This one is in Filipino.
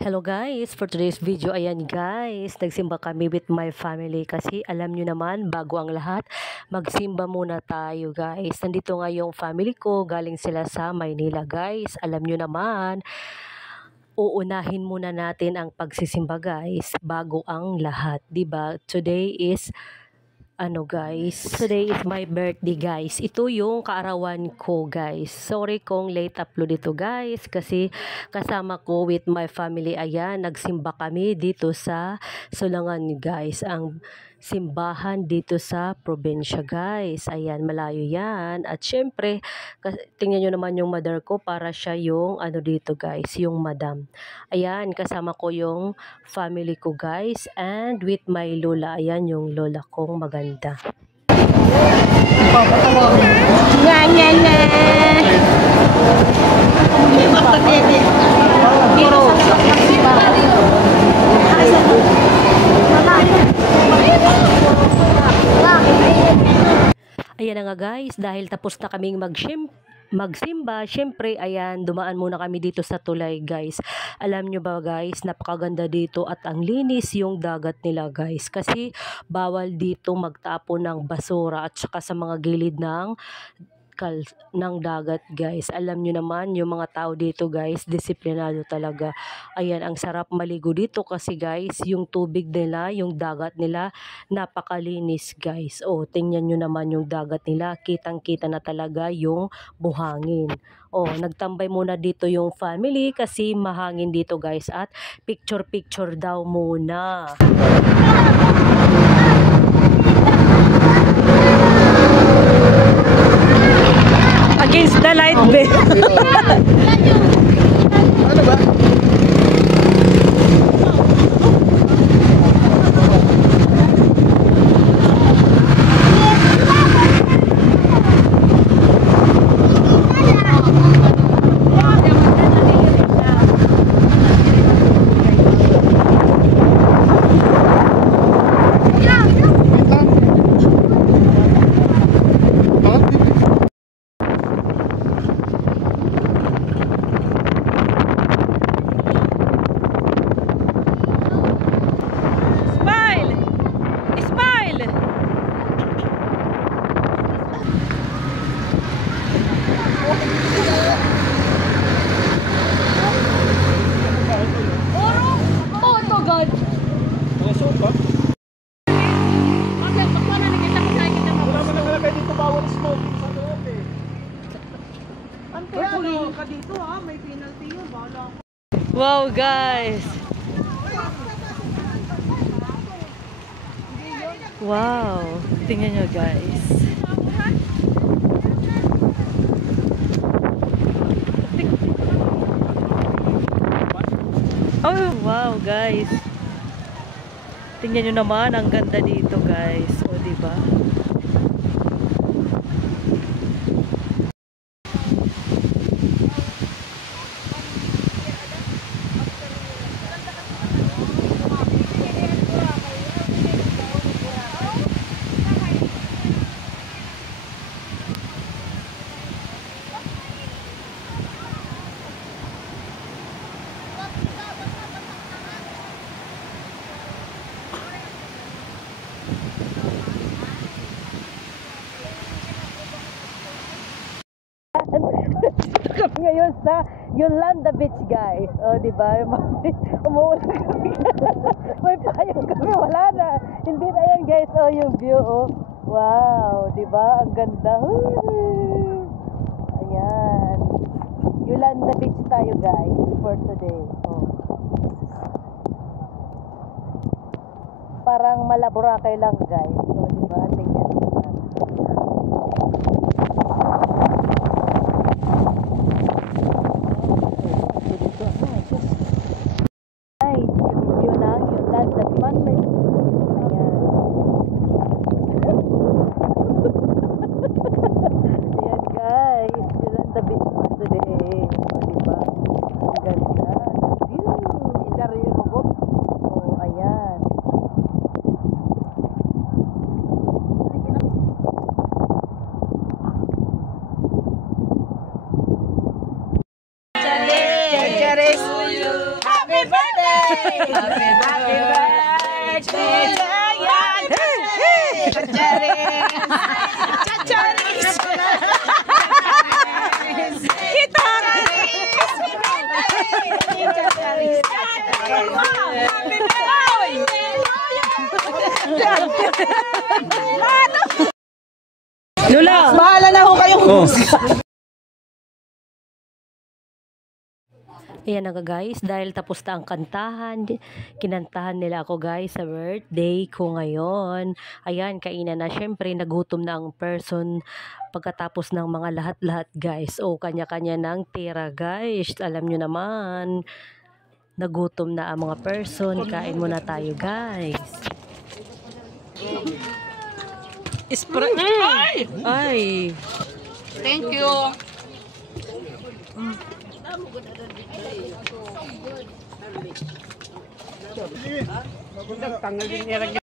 Hello guys, for today's video, ayan guys, nagsimba kami with my family kasi alam nyo naman, bago ang lahat, magsimba muna tayo guys. Nandito nga yung family ko, galing sila sa Maynila guys. Alam nyo naman, uunahin muna natin ang pagsisimba guys, bago ang lahat, 'di ba? Today is today is my birthday guys. Ito yung kaarawan ko guys. Sorry kung late upload ito guys kasi kasama ko with my family. Ayan, nagsimba kami dito sa Sulangan guys. Ang simbahan dito sa probinsya guys. Ayan, malayo yan. At syempre, tingnan nyo naman yung mother ko, para siya yung dito guys, yung madam. Ayan, kasama ko yung family ko guys, and with my lola. Ayan yung lola kong maganda. Nga nga nga. Ayan na nga guys, dahil tapos na kaming magsimba, syempre ayan, dumaan muna kami dito sa tulay guys. Alam nyo ba guys, napakaganda dito at ang linis yung dagat nila guys, kasi bawal dito magtapon ng basura at saka sa mga gilid ng dagat guys. Alam nyo naman yung mga tao dito guys, disiplinado talaga. Ayan, ang sarap maligo dito kasi guys, yung tubig nila, yung dagat nila, napakalinis guys. Oh, tingnan nyo naman yung dagat nila, kitang kita na talaga yung buhangin. Oh, nagtambay muna dito yung family kasi mahangin dito guys, at picture daw muna. Against the light, be. Ano ba? Wow guys. Wow, tingnan nyo guys. Oh wow guys. Tingnan nyo naman, ang ganda dito guys. O diba? Kami ngayon sa Yolanda Beach guys. O diba? Umuulan kami. May payong kami. Wala na. Hindi na yan guys. O yung view. O. Wow. Diba? Ang ganda. Ayan. Yolanda Beach tayo guys for today. O. Parang Malaburakay lang guys. O diba? Tingnan naman. Happy birthday! Yan! Chacharis! Chacharis! Kita! Chacharis! Happy birthday! Lula! Bahala na ho kayong Ayan na nga guys, dahil tapos na ang kantahan, kinantahan nila ako guys sa birthday ko ngayon. Ayan, kainan na. Syempre, nagutom na ang person pagkatapos ng mga lahat-lahat guys. O, kanya-kanya ng tira guys. Alam nyo naman, nagutom na ang mga person. Kain muna tayo guys. Ay! Thank you.